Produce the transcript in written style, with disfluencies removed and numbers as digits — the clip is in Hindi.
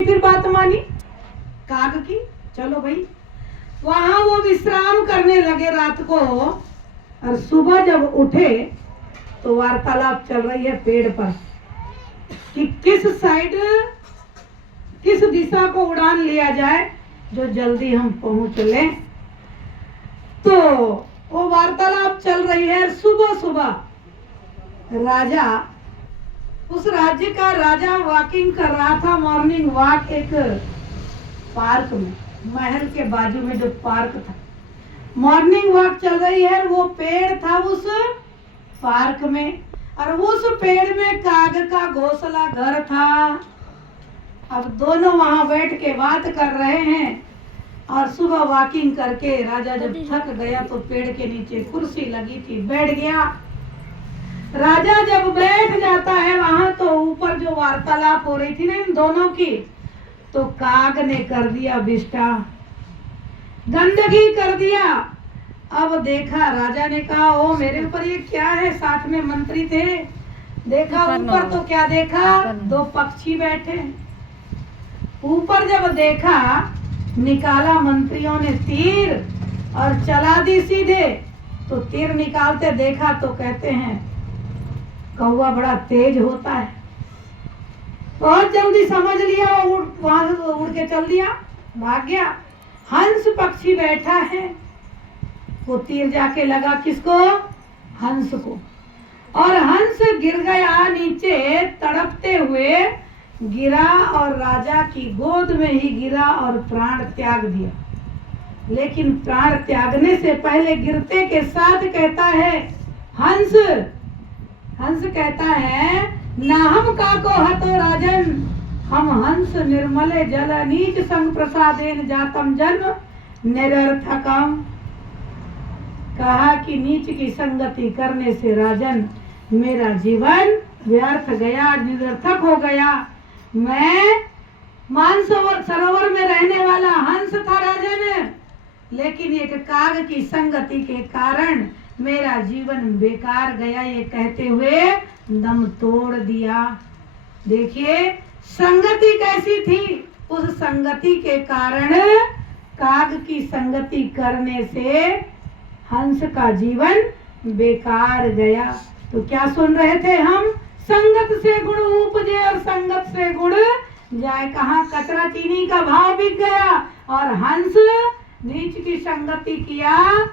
फिर बात मानी काग की। चलो भाई, वहां वो विश्राम करने लगे रात को, और सुबह जब उठे तो वार्तालाप चल रही है पेड़ पर कि किस साइड, किस दिशा को उड़ान लिया जाए जो जल्दी हम पहुंच लें। तो वो वार्तालाप चल रही है। सुबह सुबह राजा, उस राज्य का राजा वॉकिंग कर रहा था, मॉर्निंग वॉक, एक पार्क में, महल के बाजू में जो पार्क था, मॉर्निंग वॉक चल रही है। वो पेड़ था उस पार्क में, और उस पेड़ में काग का घोंसला घर था। अब दोनों वहां बैठ के बात कर रहे हैं। और सुबह वॉकिंग करके राजा जब थक गया तो पेड़ के नीचे कुर्सी लगी थी, बैठ गया। राजा जब बैठ जाता है वहां, तो ऊपर जो वार्तालाप हो रही थी ना इन दोनों की, तो काग ने कर दिया विष्टा, गंदगी कर दिया। अब देखा, राजा ने कहा ओ मेरे ऊपर ये क्या है, साथ में मंत्री थे। देखा ऊपर तो क्या देखा, दो पक्षी बैठे। ऊपर जब देखा, निकाला मंत्रियों ने तीर और चला दी सीधे। तो तीर निकालते देखा तो कहते हैं कौवा बड़ा तेज होता है। बहुत जल्दी समझ लिया, वो वहां से उड़ के चल दिया, भाग गया। हंस पक्षी बैठा है, वो तीर जाके लगा किसको, हंस को, और हंस गिर गया नीचे, तड़पते हुए गिरा और राजा की गोद में ही गिरा और प्राण त्याग दिया। लेकिन प्राण त्यागने से पहले गिरते के साथ कहता है हंस, हंस कहता है ना हम काको हतो राजन, हम हंस निर्मले जल नीच संग प्रसादेन जातम जन्म निरर्थकम। कहा कि नीच की संगति करने से राजन मेरा जीवन व्यर्थ गया, निरर्थक हो गया। मैं मानसरोवर सरोवर में रहने वाला हंस था राजन, लेकिन एक काग की संगति के कारण मेरा जीवन बेकार गया। ये कहते हुए दम तोड़ दिया। देखिए संगति कैसी थी, उस संगति के कारण, काग की संगति करने से हंस का जीवन बेकार गया। तो क्या सुन रहे थे हम, संगत से गुण उपजे और संगत से गुण जाए। कहाँ कचरा चीनी का भाव बिक गया और हंस नीच की संगति किया